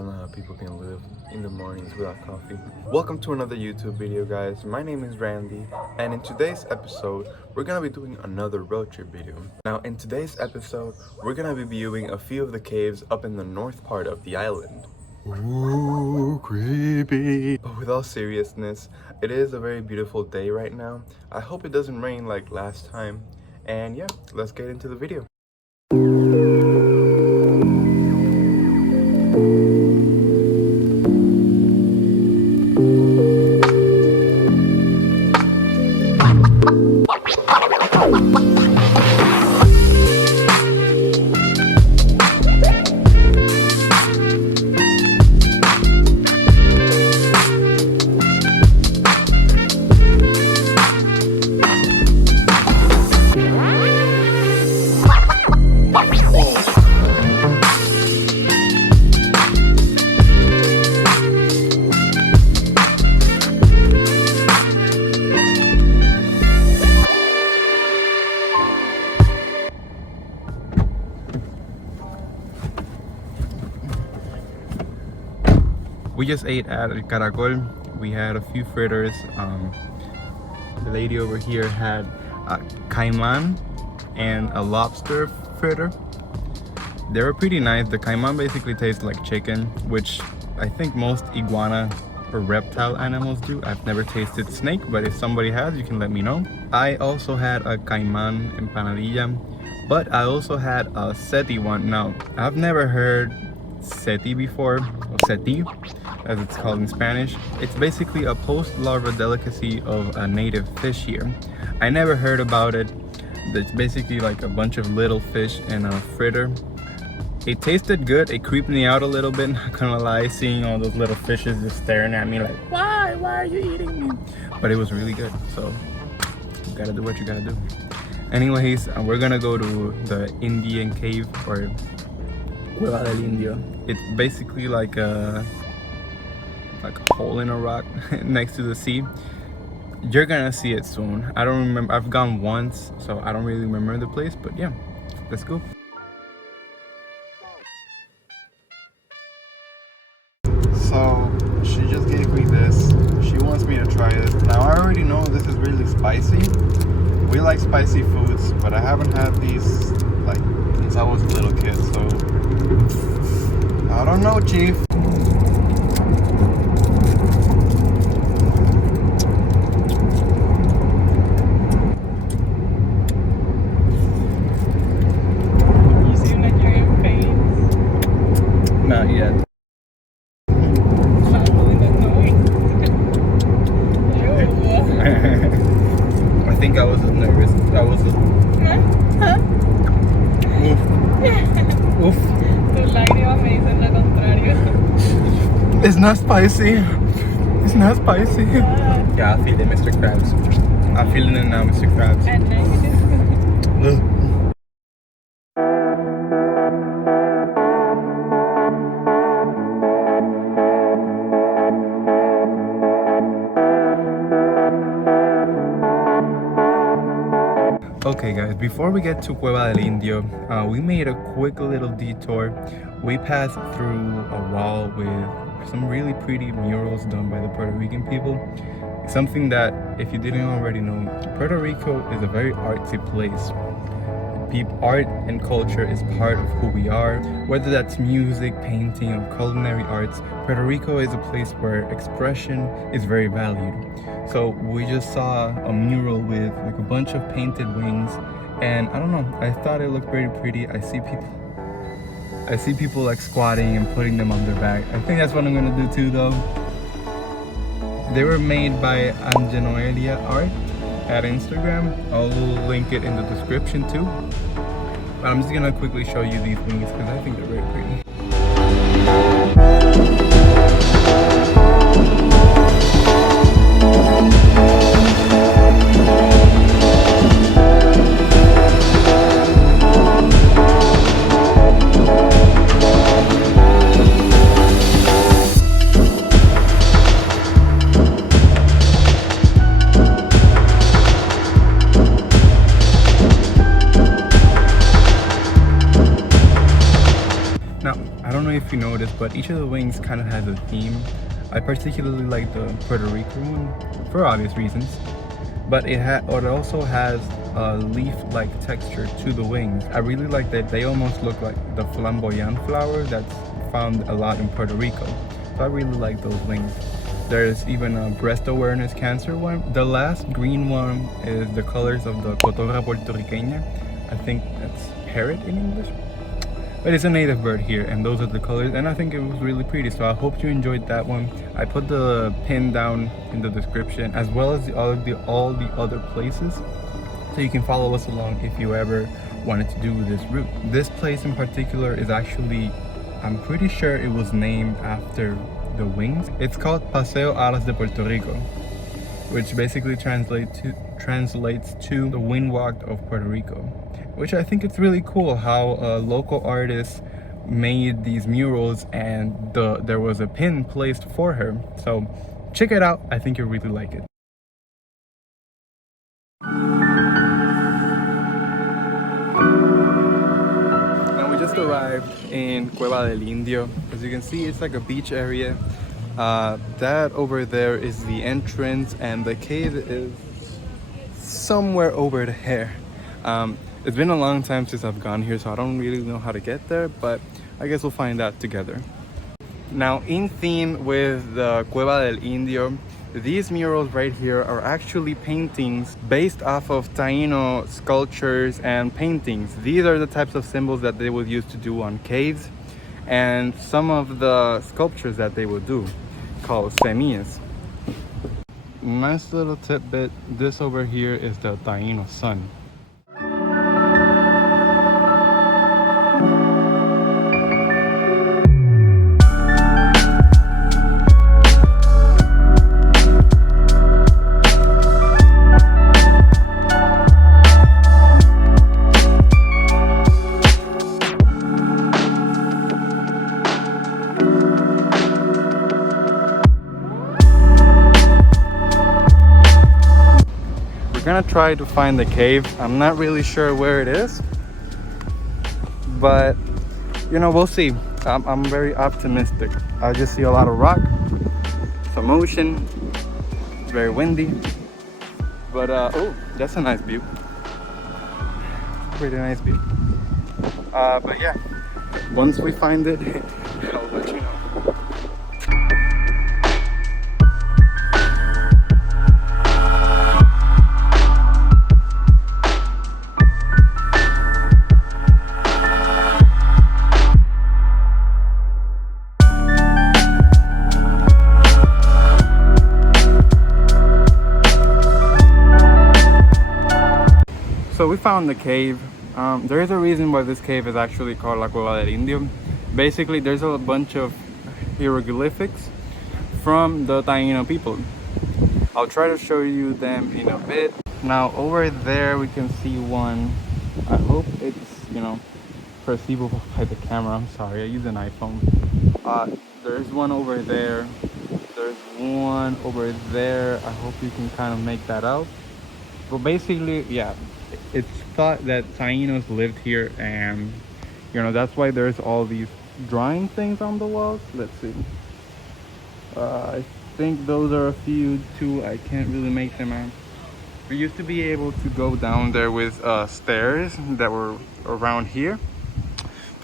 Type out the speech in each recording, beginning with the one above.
don't know how people can live in the mornings without coffee. Welcome to another YouTube video, guys. My name is Randy, and in today's episode, we're gonna be doing another road trip video. Now, in today's episode, we're gonna be viewing a few of the caves up in the north part of the island. Ooh, creepy. But with all seriousness, it is a very beautiful day right now. I hope it doesn't rain like last time. And yeah, let's get into the video. We just ate at El Caracol. We had a few fritters. The lady over here had a caiman and a lobster fritter. They were pretty nice. The caiman basically tastes like chicken, which I think most iguana or reptile animals do. I've never tasted snake, but if somebody has, you can let me know. I also had a caiman empanadilla, but I also had a seti one. Now, I've never heard seti before, or seti as it's called in Spanish. It's basically a post-larva delicacy of a native fish here. I never heard about it. It's basically like a bunch of little fish in a fritter. It tasted good. It creeped me out a little bit, not gonna lie, seeing all those little fishes just staring at me like, why are you eating me? But it was really good, so you gotta do what you gotta do. Anyways, we're gonna go to the Indian cave, or cueva del indio. It's basically like a hole in a rock next to the sea. You're gonna see it soon. I don't remember. I've gone once, so I don't really remember the place, but yeah, let's go. So she just gave me this. She wants me to try it. Now I already know this is really spicy. We like spicy foods, but I haven't had these like since I was a little kid, so I don't know, Chief. You seem like you're in pain. Not yet. Not really that noise. I think I was just nervous. I was just... Oof. Tus lágrimas me dicen lo contrario. It's not spicy. It's not spicy. Yeah, I feel it, Mr. Krabs. I'm feeling it now, Mr. Krabs. And negative. Okay guys, before we get to Cueva del Indio, we made a quick little detour. We passed through a wall with some really pretty murals done by the Puerto Rican people. Something that, if you didn't already know, Puerto Rico is a very artsy place. Art and culture is part of who we are. Whether that's music, painting, or culinary arts, Puerto Rico is a place where expression is very valued. So we just saw a mural with like a bunch of painted wings, and I don't know, I thought it looked very pretty. I see people like squatting and putting them on their back. I think that's what I'm gonna do too though. They were made by Angelica Noelia art at Instagram. I'll link it in the description too. But I'm just gonna quickly show you these wings because I think they're very pretty. Now, I don't know if you noticed, but each of the wings kind of has a theme. I particularly like the Puerto Rico one for obvious reasons, but it also has a leaf-like texture to the wings. I really like that they almost look like the flamboyant flower that's found a lot in Puerto Rico. So I really like those wings. There's even a breast awareness cancer one. The last green one is the colors of the cotorra puertorriqueña. I think that's parrot in English. But it's a native bird here, and those are the colors, and I think it was really pretty, so I hope you enjoyed that one. I put the pin down in the description, as well as all the other places, so you can follow us along if you ever wanted to do this route. This place in particular is actually, I'm pretty sure it was named after the wings. It's called Paseo Alas de Puerto Rico, which basically translates to the windwalk of Puerto Rico, which I think it's really cool how a local artist made these murals and there was a pin placed for her. So check it out, I think you'll really like it. Now we just arrived in Cueva del Indio. As you can see, it's like a beach area. That over there is the entrance, and the cave is somewhere over there. It's been a long time since I've gone here, so I don't really know how to get there, but I guess we'll find out together. Now, in theme with the Cueva del Indio, these murals right here are actually paintings based off of Taino sculptures and paintings. These are the types of symbols that they would use to do on caves, and some of the sculptures that they would do, called semillas. Nice little tidbit, this over here is the Taino sun. We're gonna try to find the cave. I'm not really sure where it is, but you know, we'll see. I'm very optimistic. I just see a lot of rock, some ocean, it's very windy, but oh, that's a nice view. Pretty nice view. But yeah, once we find it, I'll let you know. So we found the cave. There is a reason why this cave is actually called La Cueva del Indio. Basically, there's a bunch of hieroglyphics from the Taino people. I'll try to show you them in a bit. Now over there we can see one. I hope it's, you know, perceivable by the camera. I'm sorry, I use an iPhone. There's one over there. There's one over there. I hope you can kind of make that out. But basically, yeah, it's thought that Tainos lived here, and you know, that's why there's all these drawing things on the walls. Let's see. I think those are a few too. I can't really make them out. We used to be able to go down there with stairs that were around here,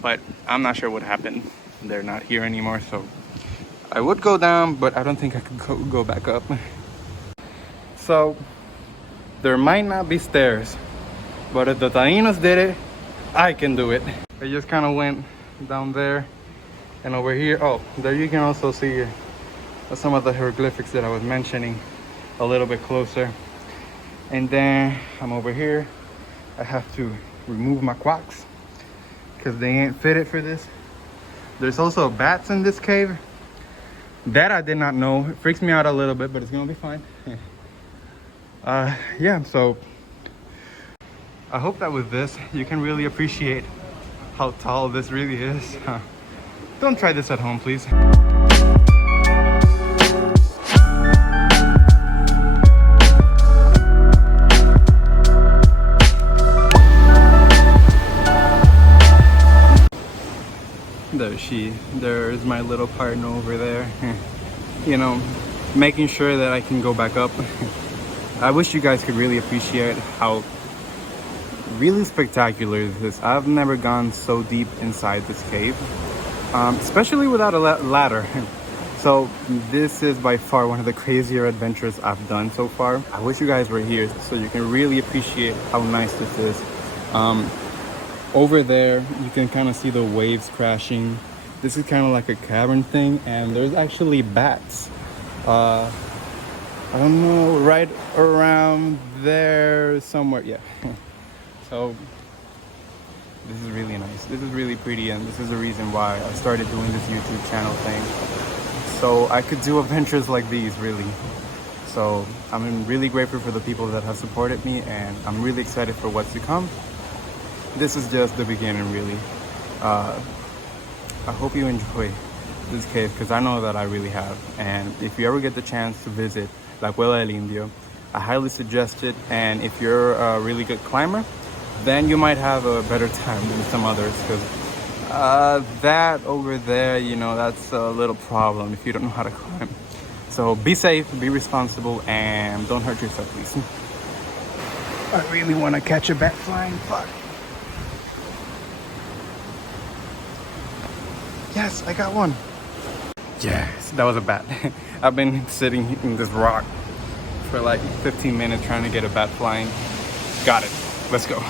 but I'm not sure what happened. They're not here anymore, so I would go down, but I don't think I could go back up. So there might not be stairs, but if the Tainos did it, I can do it. I just kind of went down there and over here. Oh, there you can also see some of the hieroglyphics that I was mentioning a little bit closer. And then I'm over here. I have to remove my quacks because they ain't fitted for this. There's also bats in this cave. That I did not know. It freaks me out a little bit, but it's gonna be fine. Yeah, so I hope that with this you can really appreciate how tall this really is. Don't try this at home, please. There she. There's my little partner over there. You know, making sure that I can go back up. I wish you guys could really appreciate how really spectacular this is. I've never gone so deep inside this cave, especially without a ladder. So this is by far one of the crazier adventures I've done so far. I wish you guys were here so you can really appreciate how nice this is. Over there, you can kind of see the waves crashing. This is kind of like a cavern thing, and there's actually bats. I don't know, right around there somewhere. Yeah. So this is really nice. This is really pretty, and this is the reason why I started doing this YouTube channel thing. So I could do adventures like these, really. So I'm really grateful for the people that have supported me, and I'm really excited for what's to come. This is just the beginning, really. I hope you enjoy this cave, because I know that I really have. And if you ever get the chance to visit La Cueva del Indio, I highly suggest it. And if you're a really good climber, then you might have a better time than some others, because that over there, you know, that's a little problem if you don't know how to climb. So be safe, be responsible, and don't hurt yourself, please. I really want to catch a bat flying. Fuck. Yes, I got one. Yes, that was a bat. I've been sitting in this rock for like 15 minutes trying to get a bat flying. Got it. Let's go.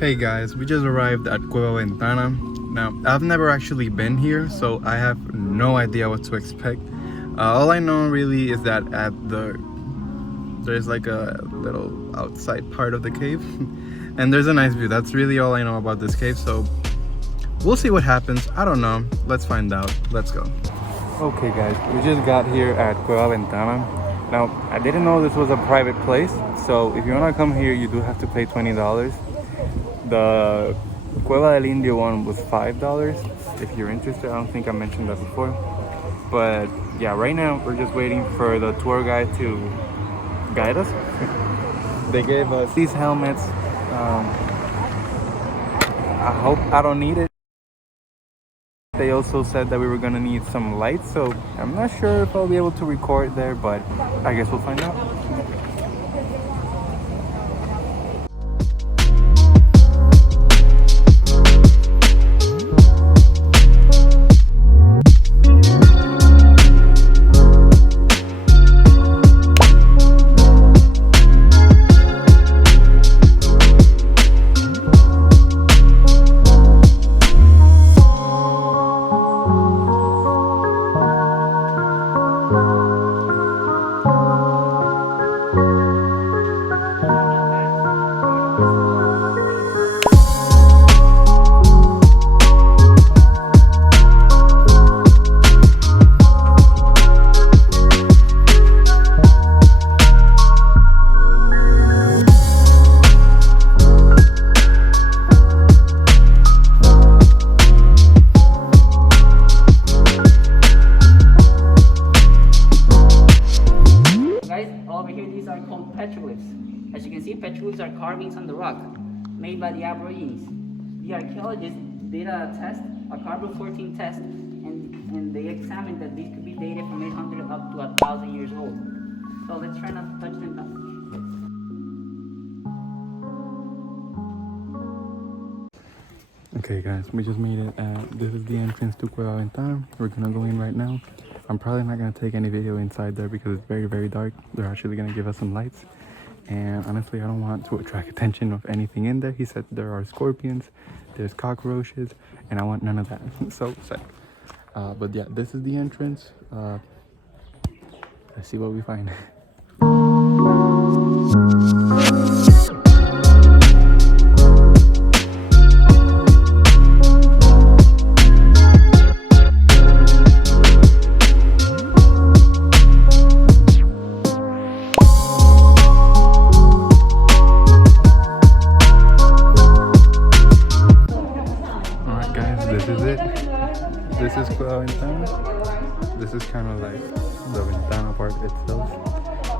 Hey guys, we just arrived at Cueva Ventana. Now, I've never actually been here, so I have no idea what to expect. All I know really is that there's like a little outside part of the cave and there's a nice view. That's really all I know about this cave, so we'll see what happens. I don't know. Let's find out. Let's go. Okay guys, we just got here at Cueva Ventana. Now, I didn't know this was a private place, so if you want to come here, you do have to pay $20. The Cueva del Indio one was $5 if you're interested. I don't think I mentioned that before. But yeah, right now we're just waiting for the tour guide to guide us. They gave us these helmets. I hope I don't need it. They also said that we were gonna need some lights, so I'm not sure if I'll be able to record there, but I guess we'll find out. As you can see, petroglyphs are carvings on the rock made by the Aborigines. The archaeologists did a test, a carbon-14 test, and they examined that these could be dated from 800 up to 1,000 years old. So let's try not to touch them now. Okay guys, we just made it. This is the entrance to Cueva Ventana. We're gonna go in right now. I'm probably not gonna take any video inside there because it's very, very dark. They're actually gonna give us some lights. And honestly, I don't want to attract attention of anything in there. He said there are scorpions, there's cockroaches, and I want none of that. So sad. But yeah, this is the entrance. Let's see what we find. Alright guys, this is it. This is cueva ventana. This is kind of like the ventana part itself,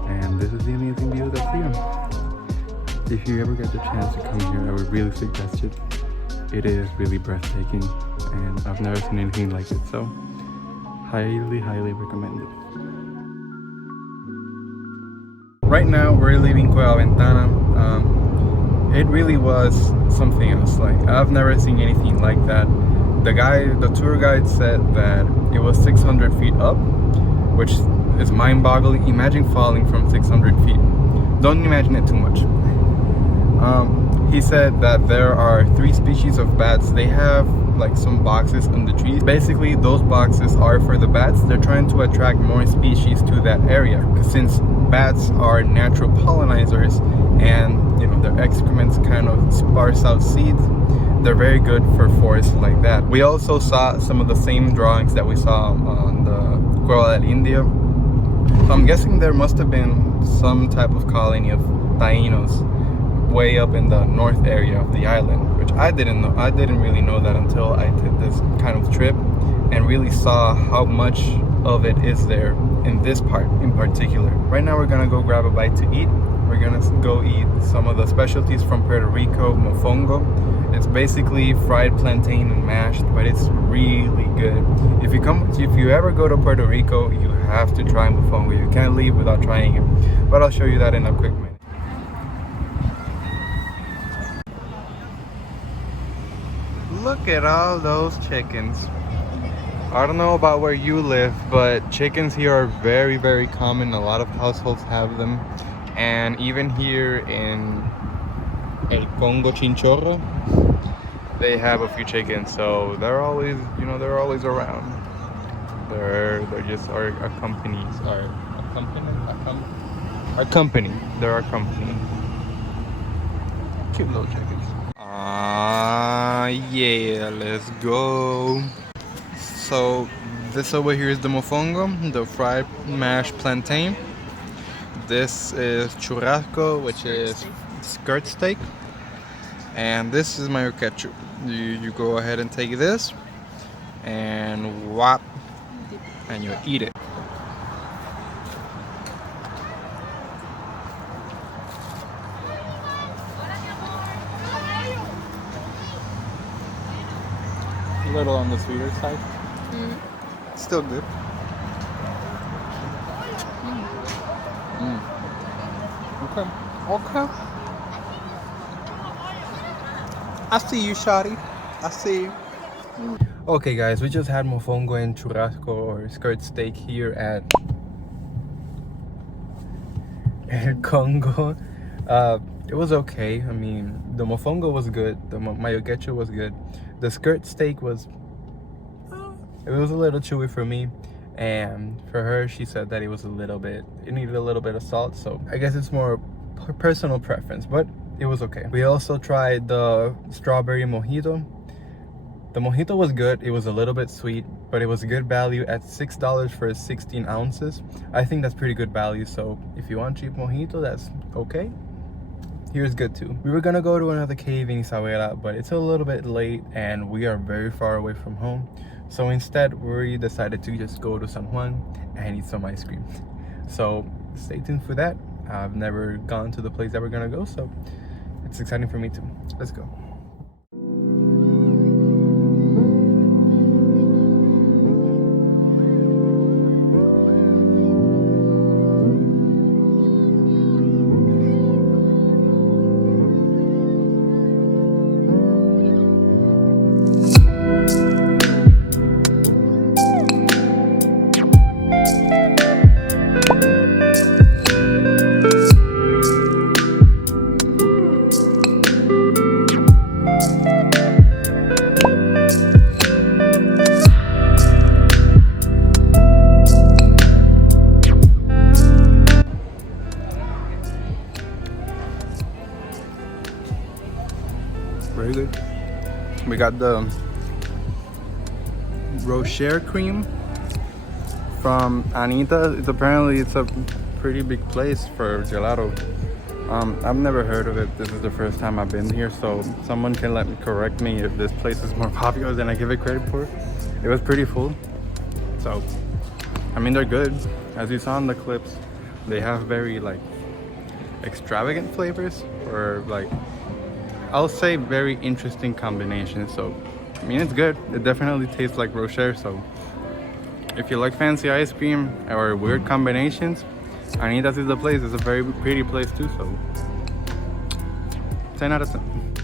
and this is the amazing view that's here. If you ever get the chance to come here, I would really suggest it. It is really breathtaking, and I've never seen anything like it, so highly recommend it. Right now we're leaving Cueva Ventana. It really was something else. Like, I've never seen anything like that. The tour guide said that it was 600 feet up, which is mind-boggling. Imagine falling from 600 feet. Don't imagine it too much. He said that there are 3 species of bats. They have like some boxes on the trees. Basically, those boxes are for the bats. They're trying to attract more species to that area, since bats are natural pollinizers, and their excrements kind of sparse out seeds. They're very good for forests like that. We also saw some of the same drawings that we saw on the cueva del indio. So I'm guessing there must have been some type of colony of Taínos way up in the north area of the island, which I didn't know. I didn't really know that until I did this kind of trip and really saw how much of it is there in this part in particular. Right now we're gonna go grab a bite to eat. We're gonna go eat some of the specialties from Puerto Rico, mofongo. It's basically fried plantain and mashed, but it's really good. If you ever go to Puerto Rico, you have to try mofongo. You can't leave without trying it. But I'll show you that in a quick minute. Look at all those chickens. I don't know about where you live, but chickens here are very common. A lot of households have them. And even here in El Congo Chinchorro, they have a few chickens, so they're always, they're always around. They're just our companies, our company. They're our company. Cute little chickens. Yeah, let's go. So this over here is the mofongo, the fried mashed plantain. This is churrasco, which is skirt steak. And this is mayo ketchup. You go ahead and take this and whop, and you eat it. A little on the sweeter side. Still good. Okay. I see you, shawty. I see you. Okay, guys, we just had mofongo and churrasco or skirt steak here at El Congo. It was okay. I mean, the mofongo was good. The mayo ketchup was good. The skirt steak was a little chewy for me, and for her, she said that it needed a little bit of salt. So I guess it's more personal preference, but it was okay. We also tried the strawberry mojito. The mojito was good. It was a little bit sweet, but it was good value at $6 for 16 ounces. I think that's pretty good value. So if you want cheap mojito, that's okay. Here's good too. We were gonna go to another cave in Isabela, but it's a little bit late and we are very far away from home. So instead, we decided to just go to San Juan and eat some ice cream. So stay tuned for that. I've never gone to the place that we're gonna go, so it's exciting for me too. Let's go. We got the Rocher cream from Anita. It's a pretty big place for gelato. I've never heard of it. This is the first time I've been here, so someone can correct me if this place is more popular than I give it credit for. It was pretty full. So, I mean, they're good. As you saw in the clips, they have very like extravagant flavors, or like, I'll say very interesting combinations. So, I mean, it's good. It definitely tastes like Rocher. So, if you like fancy ice cream or weird combinations, Anita's is the place. It's a very pretty place too. So, 10 out of 10.